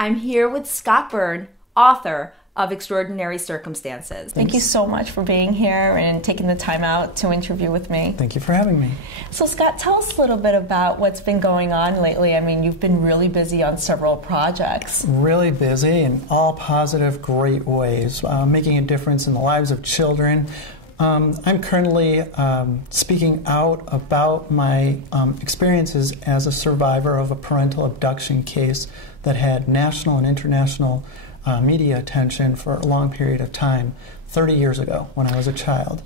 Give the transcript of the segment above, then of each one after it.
I'm here with Scott Berne, author of Extraordinary Circumstances. Thank you so much for being here and taking the time out to interview with me. Thank you for having me. So Scott, tell us a little bit about what's been going on lately. I mean, you've been really busy on several projects. Really busy in all positive, great ways, making a difference in the lives of children. I'm currently speaking out about my experiences as a survivor of a parental abduction case that had national and international media attention for a long period of time, 30 years ago when I was a child.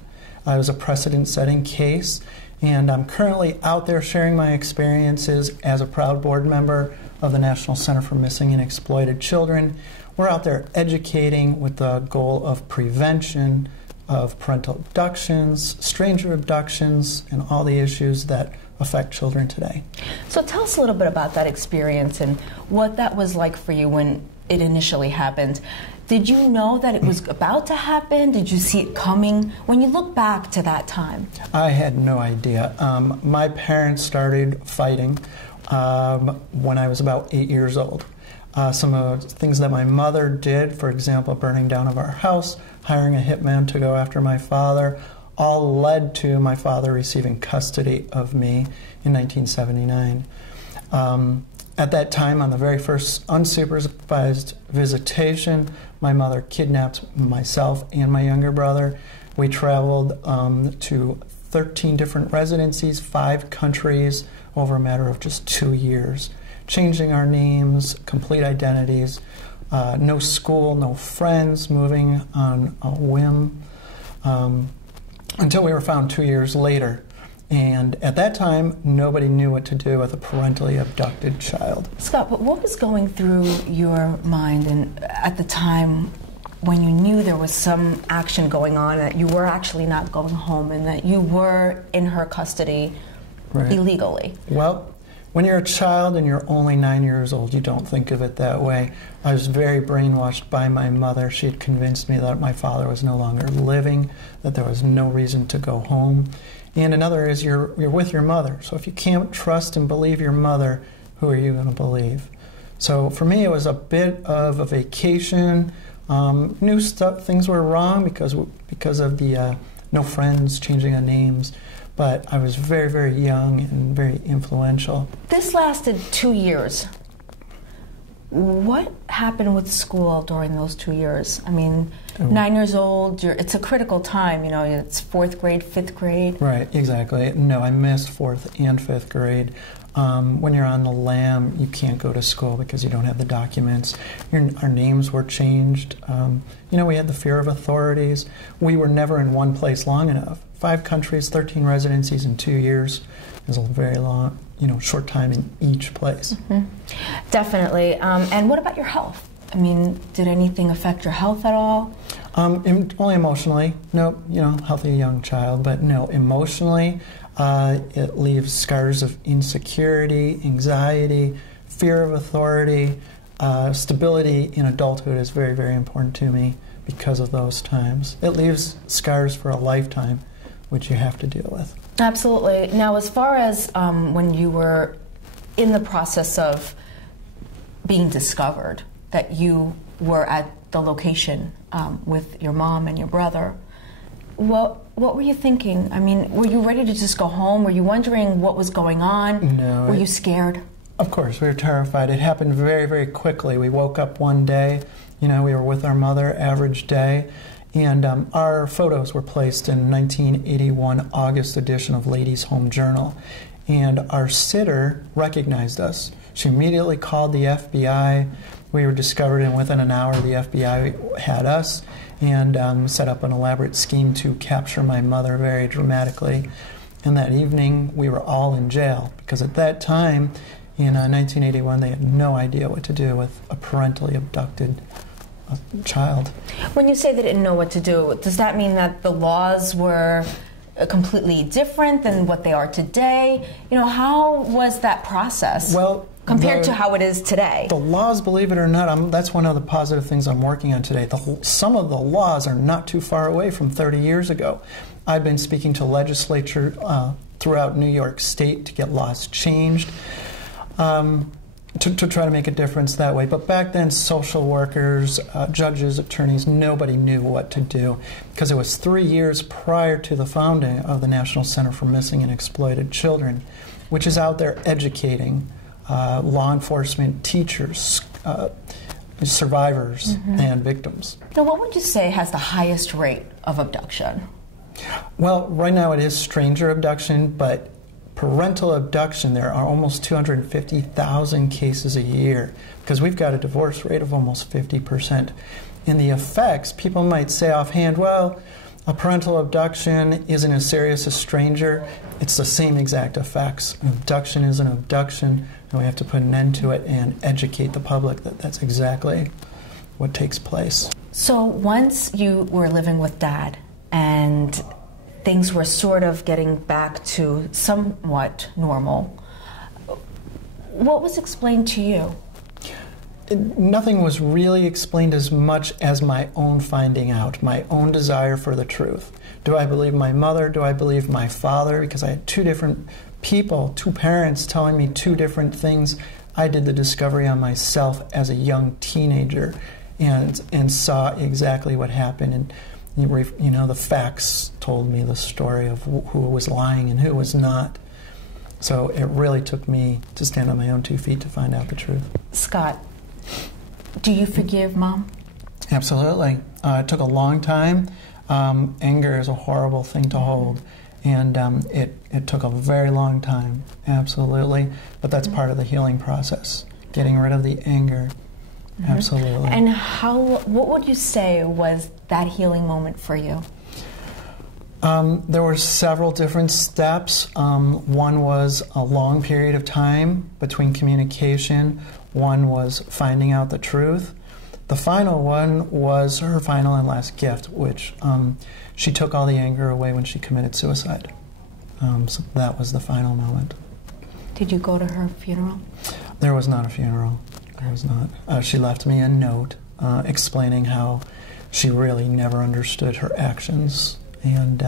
It was a precedent-setting case, and I'm currently out there sharing my experiences as a proud board member of the National Center for Missing and Exploited Children. We're out there educating with the goal of prevention of parental abductions, stranger abductions, and all the issues that affect children today. So tell us a little bit about that experience and what that was like for you when it initially happened. Did you know that it was about to happen? Did you see it coming? When you look back to that time. I had no idea. My parents started fighting when I was about 8 years old. Some of the things that my mother did, for example, burning down of our house, hiring a hitman to go after my father, all led to my father receiving custody of me in 1979. At that time, on the very first unsupervised visitation, my mother kidnapped myself and my younger brother. We traveled to 13 different residencies, 5 countries, over a matter of just 2 years, changing our names, complete identities, no school, no friends, moving on a whim, until we were found 2 years later. And at that time, nobody knew what to do with a parentally abducted child. Scott, but what was going through your mind and at the time when you knew there was some action going on, that you were actually not going home and that you were in her custody illegally? Well, when you're a child and you're only 9 years old, you don't think of it that way. I was very brainwashed by my mother. She had convinced me that my father was no longer living, that there was no reason to go home. And another is you're with your mother. So if you can't trust and believe your mother, who are you going to believe? So for me, it was a bit of a vacation. Knew things were wrong because of the no friends, changing of names. But I was very, very young and very influential. This lasted 2 years. What happened with school during those 2 years? I mean, 9 years old, it's a critical time, you know, it's 4th grade, 5th grade. Right, exactly. No, I missed 4th and 5th grade. When you're on the lam, you can't go to school because you don't have the documents. Our names were changed. You know, we had the fear of authorities. We were never in one place long enough. 5 countries, 13 residencies in 2 years is a very long, short time in each place. Mm-hmm. Definitely. And what about your health? I mean, did anything affect your health at all? Only emotionally. No, healthy young child, but no, emotionally, it leaves scars of insecurity, anxiety, fear of authority. Stability in adulthood is very, very important to me because of those times. It leaves scars for a lifetime, which you have to deal with. Absolutely. Now, as far as when you were in the process of being discovered, that you were at the location with your mom and your brother, what were you thinking? I mean, were you ready to just go home? Were you wondering what was going on? No. Were you scared? Of course, we were terrified. It happened very, very quickly. We woke up one day, we were with our mother, average day, and our photos were placed in 1981 August edition of Ladies' Home Journal. And our sitter recognized us. She immediately called the FBI. We were discovered, and within an hour, the FBI had us and set up an elaborate scheme to capture my mother very dramatically. And that evening, we were all in jail, because at that time, in 1981, they had no idea what to do with a parentally abducted child. When you say they didn't know what to do, does that mean that the laws were completely different than what they are today? How was that process? Well, compared to how it is today? The laws, believe it or not, that's one of the positive things I'm working on today. Some of the laws are not too far away from 30 years ago. I've been speaking to legislature throughout New York State to get laws changed. to try to make a difference that way. But back then, social workers, judges, attorneys, nobody knew what to do, because it was 3 years prior to the founding of the National Center for Missing and Exploited Children, which is out there educating law enforcement, teachers, survivors, and victims. Now, what would you say has the highest rate of abduction? Well, right now it is stranger abduction, but parental abduction, there are almost 250,000 cases a year, because we've got a divorce rate of almost 50%. In the effects, people might say offhand, well, a parental abduction isn't as serious as stranger. It's the same exact effects. An abduction is an abduction, and we have to put an end to it and educate the public that that's exactly what takes place. So once you were living with Dad and things were sort of getting back to somewhat normal, what was explained to you? Nothing was really explained as much as my own finding out, my own desire for the truth. Do I believe my mother? Do I believe my father? Because I had two different people, two parents telling me two different things. I did the discovery on myself as a young teenager and saw exactly what happened. And you know, the facts told me the story of who was lying and who was not. So it really took me to stand on my own 2 feet to find out the truth. Scott, do you forgive Mom? Absolutely. It took a long time. Anger is a horrible thing to hold, and it took a very long time, absolutely. But that's part of the healing process, getting rid of the anger, absolutely. And what would you say was that healing moment for you? There were several different steps. One was a long period of time between communication. One was finding out the truth. The final one was her final and last gift, which she took all the anger away when she committed suicide. So that was the final moment. Did you go to her funeral? There was not a funeral. There was not. She left me a note explaining how she really never understood her actions and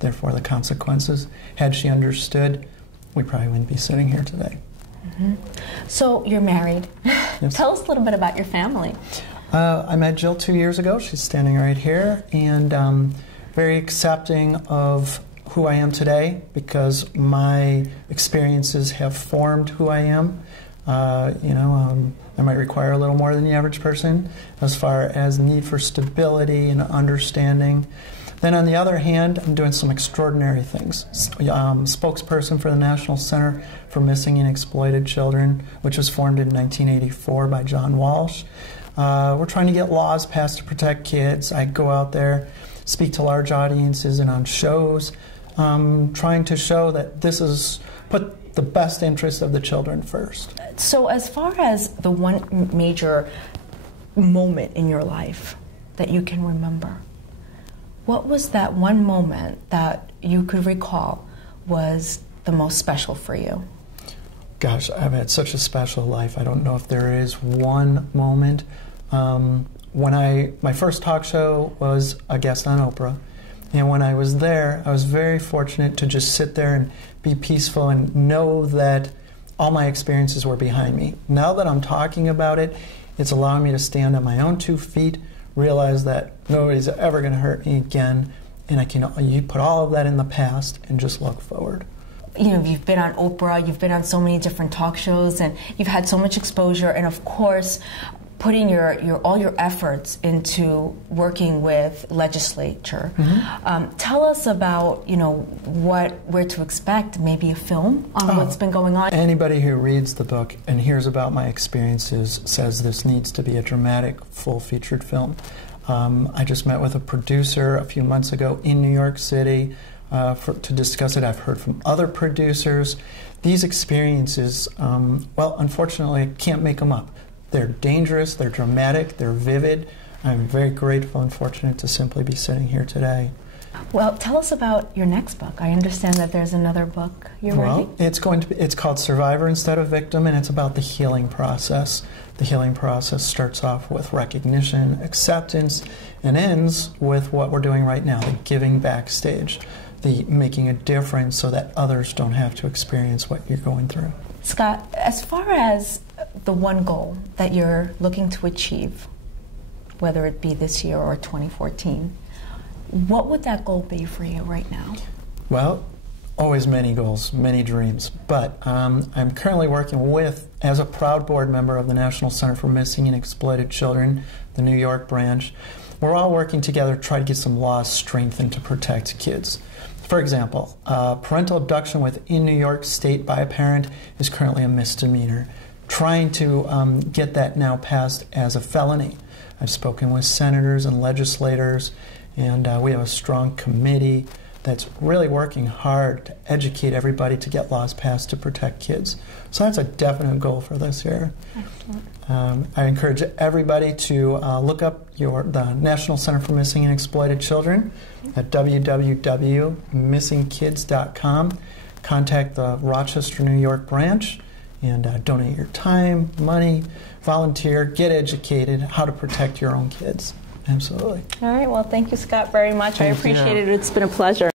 therefore the consequences. Had she understood, we probably wouldn't be sitting here today. So you're married. Yes. Tell us a little bit about your family. I met Jill 2 years ago. She's standing right here, and very accepting of who I am today because my experiences have formed who I am. I might require a little more than the average person as far as need for stability and understanding. Then on the other hand, I'm doing some extraordinary things. Spokesperson for the National Center for Missing and Exploited Children, which was formed in 1984 by John Walsh. We're trying to get laws passed to protect kids. I go out there, speak to large audiences and on shows, trying to show that this is put the best interest of the children first. So as far as the one major moment in your life that you can remember, what was that one moment that you could recall was the most special for you? Gosh, I've had such a special life. I don't know if there is one moment. My first talk show was a guest on Oprah, and when I was there, I was very fortunate to just sit there and be peaceful and know that all my experiences were behind me. Now that I'm talking about it, it's allowing me to stand on my own 2 feet, realize that nobody's ever going to hurt me again, and you put all of that in the past and just look forward. You know, you've been on Oprah, you've been on so many different talk shows, and you've had so much exposure, and of course, putting all your efforts into working with legislature. Tell us about, where to expect, maybe a film on what's been going on. Anybody who reads the book and hears about my experiences says this needs to be a dramatic, full-featured film. I just met with a producer a few months ago in New York City to discuss it. I've heard from other producers. These experiences, unfortunately, I can't make them up. They're dangerous, they're dramatic, they're vivid. I'm very grateful and fortunate to simply be sitting here today. Well, tell us about your next book. I understand that there's another book you're writing. It's called Survivor Instead of Victim, and it's about the healing process. The healing process starts off with recognition, acceptance, and ends with what we're doing right now, the giving back stage, the making a difference so that others don't have to experience what you're going through. Scott, as far as the one goal that you're looking to achieve, whether it be this year or 2014, what would that goal be for you right now? Well, always many goals, many dreams, but I'm currently working as a proud board member of the National Center for Missing and Exploited Children, the New York branch. We're all working together to try to get some laws strengthened to protect kids. For example, parental abduction within New York State by a parent is currently a misdemeanor. Trying to get that now passed as a felony. I've spoken with senators and legislators, and we have a strong committee that's really working hard to educate everybody to get laws passed to protect kids. So that's a definite goal for this year. Excellent. I encourage everybody to look up the National Center for Missing and Exploited Children at www.missingkids.com. Contact the Rochester, New York branch and donate your time, money, volunteer, get educated how to protect your own kids. Absolutely. All right. Well, thank you, Scott, very much. I Thank appreciate you. it. It's been a pleasure.